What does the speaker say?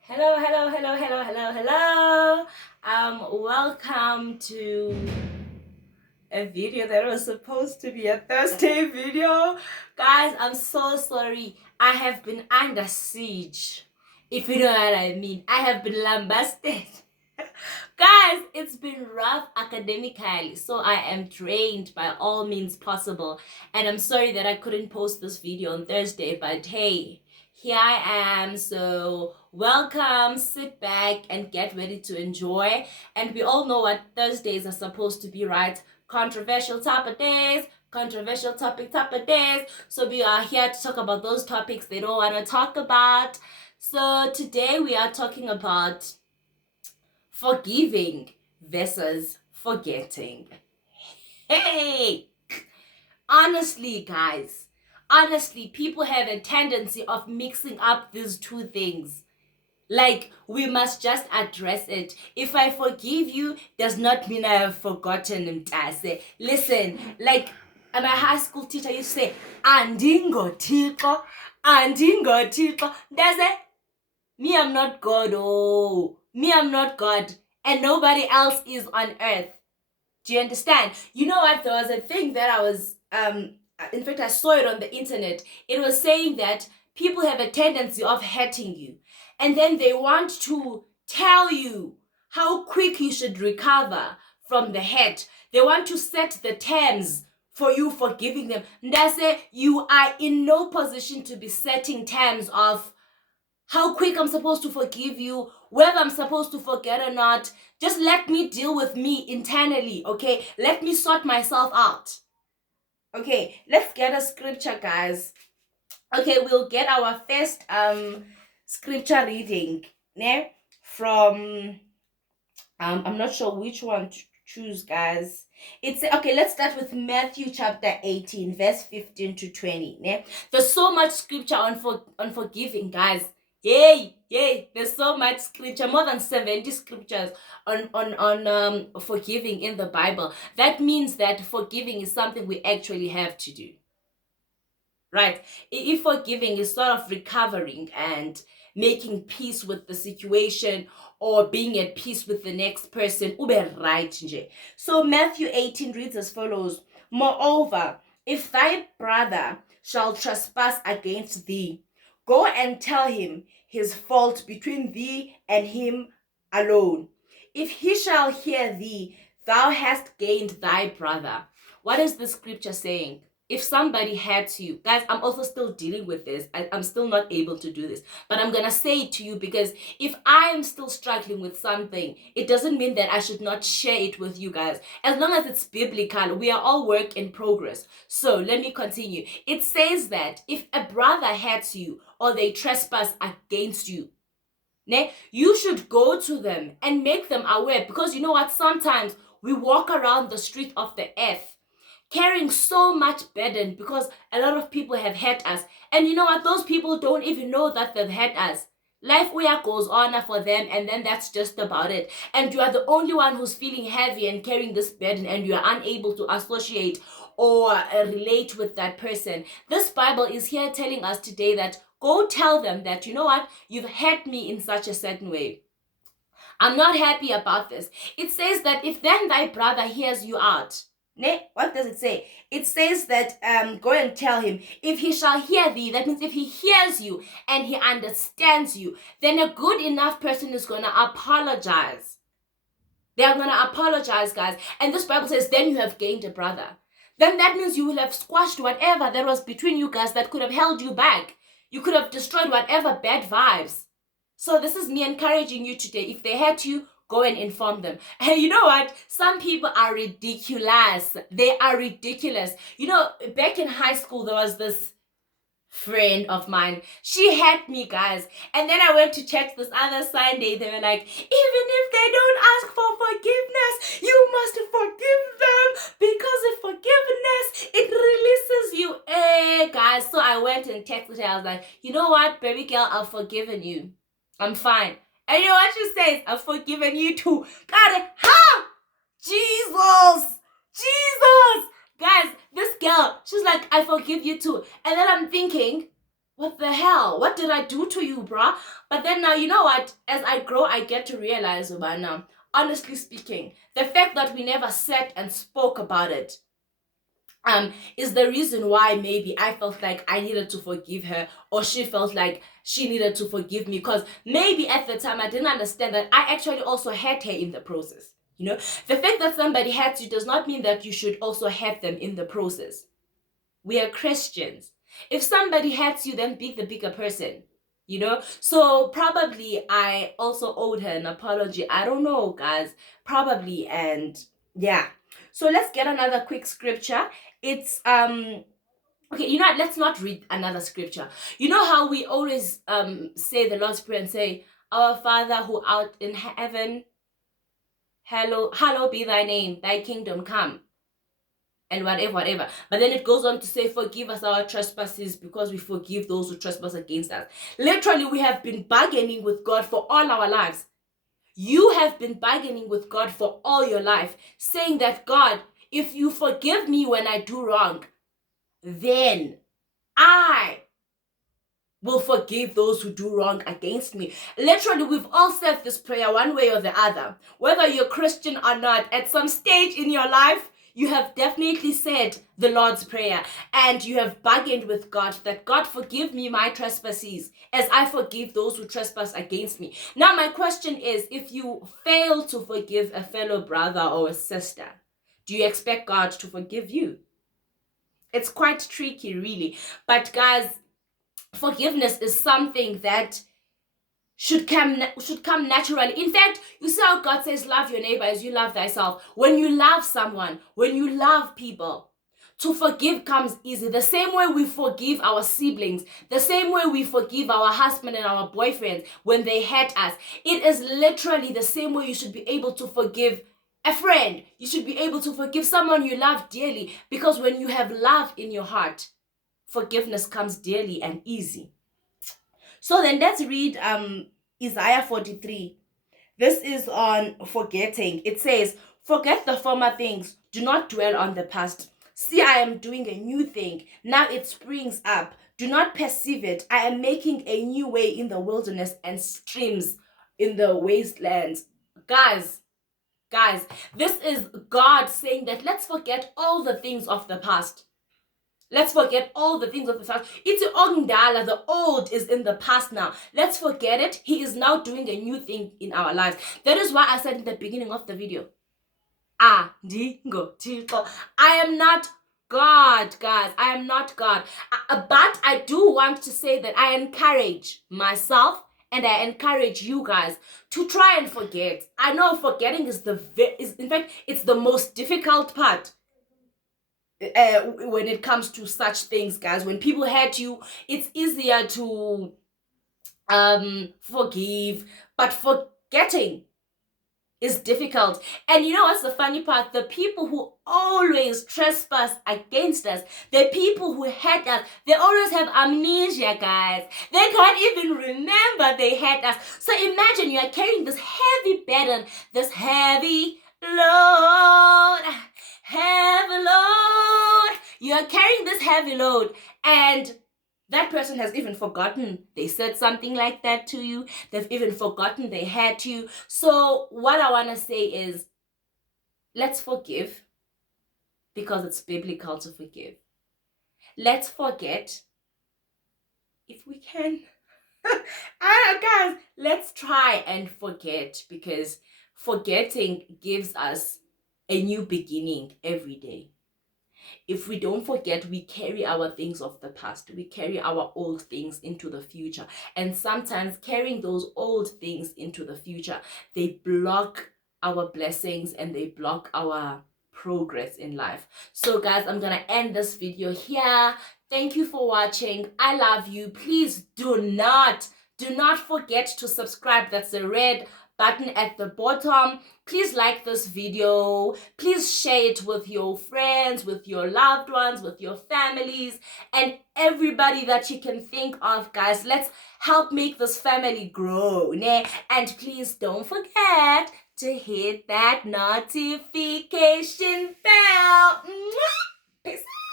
Hello, hello, hello, hello, hello, hello. Welcome to a video that was supposed to be a Thursday video. Guys, I'm so sorry. I have been under siege. If you know what I mean. I have been lambasted. Guys, it's been rough academically, so I am drained by all means possible. And I'm sorry that I couldn't post this video on Thursday, but hey, here I am. So welcome, sit back and get ready to enjoy. And we all know what Thursdays are supposed to be, right? Controversial topic days, controversial topic days. So we are here to talk about those topics they don't want to talk about. So today we are talking about forgiving versus forgetting. Hey, honestly, guys, honestly, people have a tendency of mixing up these two things. Like, we must just address it. If I forgive you, does not mean I have forgotten mtase. Listen, like, my high school teacher used to say, andingotiko, andingotiko. Does it? Me, I'm not God. Oh, me, I'm not God. And nobody else is on earth. Do you understand? You know what? There was a thing that I was, in fact, I saw it on the internet. It was saying that people have a tendency of hurting you. And then they want to tell you how quick you should recover from the hurt. They want to set the terms for you forgiving them. Ndase, you are in no position to be setting terms of how quick I'm supposed to forgive you, whether I'm supposed to forget or not. Just let me deal with me internally, okay? Let me sort myself out. Okay, let's get a scripture, guys. Okay, we'll get our first scripture reading, né? From I'm not sure which one to choose, guys. It's okay. Let's start with Matthew chapter 18, verse 15 to 20. Né? There's so much scripture on forgiving, guys. Yay, yay! There's so much scripture, more than 70 scriptures on forgiving in the Bible. That means that forgiving is something we actually have to do. Right? If forgiving is sort of recovering and making peace with the situation or being at peace with the next person, ube right nje. So Matthew 18 reads as follows: Moreover, if thy brother shall trespass against thee, go and tell him his fault between thee and him alone. If he shall hear thee, thou hast gained thy brother. What is the scripture saying? If somebody hurts you, guys, I'm also still dealing with this. I'm still not able to do this. But I'm going to say it to you, because if I am still struggling with something, it doesn't mean that I should not share it with you guys. As long as it's biblical, we are all work in progress. So let me continue. It says that if a brother hurts you or they trespass against you, you should go to them and make them aware. Because you know what? Sometimes we walk around the street of the earth carrying so much burden because a lot of people have hurt us. And you know what? Those people don't even know that they've hurt us. Life goes on for them, and then that's just about it. And you are the only one who's feeling heavy and carrying this burden, and you are unable to associate or relate with that person. This Bible is here telling us today that go tell them that, you know what? You've hurt me in such a certain way. I'm not happy about this. It says that if then thy brother hears you out, what does it say? It says that go and tell him. If he shall hear thee, that means if he hears you and he understands you, then a good enough person is going to apologize. They are going to apologize, guys. And this Bible says, then you have gained a brother. Then that means you will have squashed whatever that was between you guys that could have held you back. You could have destroyed whatever bad vibes. So this is me encouraging you today. If they hurt you, go and inform them. And you know what? Some people are ridiculous. They are ridiculous. You know, back in high school, there was this friend of mine. She had me, guys. And then I went to church this other Sunday. They were like, even if they don't ask for forgiveness, you must forgive them, because of forgiveness, it releases you. Hey, guys. So I went and texted her. I was like, you know what, baby girl, I've forgiven you. I'm fine. And you know what she says? I've forgiven you too. God, ha! Jesus! Jesus! Guys, this girl, she's like, I forgive you too. And then I'm thinking, what the hell? What did I do to you, bruh? But then now, you know what? As I grow, I get to realize about now, honestly speaking, the fact that we never sat and spoke about it is the reason why maybe I felt like I needed to forgive her, or she felt like she needed to forgive me, because maybe at the time I didn't understand that I actually also had her in the process. You know, the fact that somebody hates you does not mean that you should also hate them in the process. We are Christians. If somebody hates you, then be the bigger person. You know, so probably I also owed her an apology. I don't know, guys, probably. And yeah, so let's get another quick scripture. It's okay, you know what, let's not read another scripture. You know how we always say the Lord's Prayer and say, our Father who art in heaven, hallowed be thy name, thy kingdom come, and whatever. But then it goes on to say, forgive us our trespasses because we forgive those who trespass against us. Literally, we have been bargaining with God for all our lives. You have been bargaining with God for all your life, saying that, God, if you forgive me when I do wrong, then I will forgive those who do wrong against me. Literally, we've all said this prayer one way or the other. Whether you're Christian or not, at some stage in your life, you have definitely said the Lord's Prayer, and you have bargained with God that, God, forgive me my trespasses as I forgive those who trespass against me. Now, my question is, if you fail to forgive a fellow brother or a sister, do you expect God to forgive you? It's quite tricky, really. But guys, forgiveness is something that should come naturally. In fact, you see how God says, love your neighbor as you love thyself. When you love someone, when you love people, to forgive comes easy. The same way we forgive our siblings, the same way we forgive our husband and our boyfriends when they hurt us. It is literally the same way you should be able to forgive a friend. You should be able to forgive someone you love dearly, because when you have love in your heart, forgiveness comes dearly and easy. So then let's read Isaiah 43. This is on forgetting. It says, forget the former things. Do not dwell on the past. See, I am doing a new thing. Now it springs up. Do not perceive it. I am making a new way in the wilderness and streams in the wastelands. Guys, this is God saying that let's forget all the things of the past. Let's forget all the things of the past. It's Ogndala, the old is in the past now. Let's forget it. He is now doing a new thing in our lives. That is why I said in the beginning of the video, I am not God, guys. I am not God. But I do want to say that I encourage myself and I encourage you guys to try and forget. I know forgetting is in fact, it's the most difficult part. When it comes to such things, guys, when people hurt you, it's easier to forgive, but forgetting is difficult. And you know what's the funny part? The people who always trespass against us, the people who hurt us, they always have amnesia, guys. They can't even remember they hurt us. So imagine you are carrying this heavy burden, this heavy load. You are carrying this heavy load, and that person has even forgotten they said something like that to you. They've even forgotten they hurt you. So what I want to say is, let's forgive because it's biblical to forgive. Let's forget if we can. Guys, let's try and forget, because forgetting gives us a new beginning every day. If we don't forget, we carry our things of the past. We carry our old things into the future. And sometimes carrying those old things into the future, they block our blessings and they block our progress in life. So guys, I'm gonna end this video here. Thank you for watching. I love you. Please do not forget to subscribe. That's the red button at the bottom. Please like this video. Please share it with your friends, with your loved ones, with your families, and everybody that you can think of, guys. Let's help make this family grow, né? And please don't forget to hit that notification bell. Peace out.